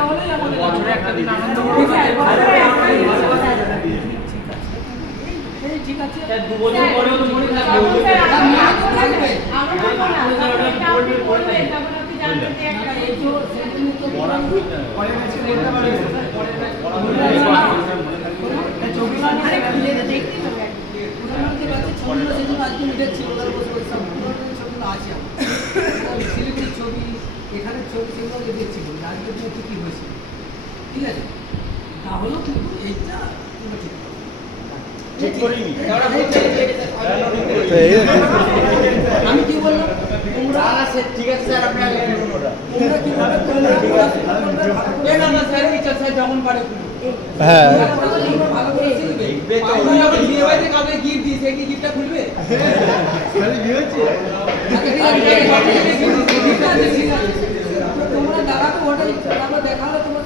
দিনটা হলেই আমাদের বছরে একটা দিন আনন্দ ঠিক আছে স্যার 2 বছর পরেও তো মনে থাকবে শিলিগুড়ির ছবি এখানে ছবি সেগুলো দেখছি আজকে কি হয়েছে ঠিক আছে তাহলেও কিন্তু এইটা ঠিক করিনি আমি কি বললাম তোমরা ঠিক আছে স্যার আপনি আগে বলুন ওটা তোমরা কি না না স্যার ইচ্ছা স্যার যখন পারে হ্যাঁ ভালো করে শিখবে আমি যখন বিয়ে বাড়িতে কাউকে গিফট দিই সে কি গিফটটা খুলবে স্যার বিয়ে হচ্ছে তোমরা দাঁড়াতে ওটা আমরা দেখালে তোমরা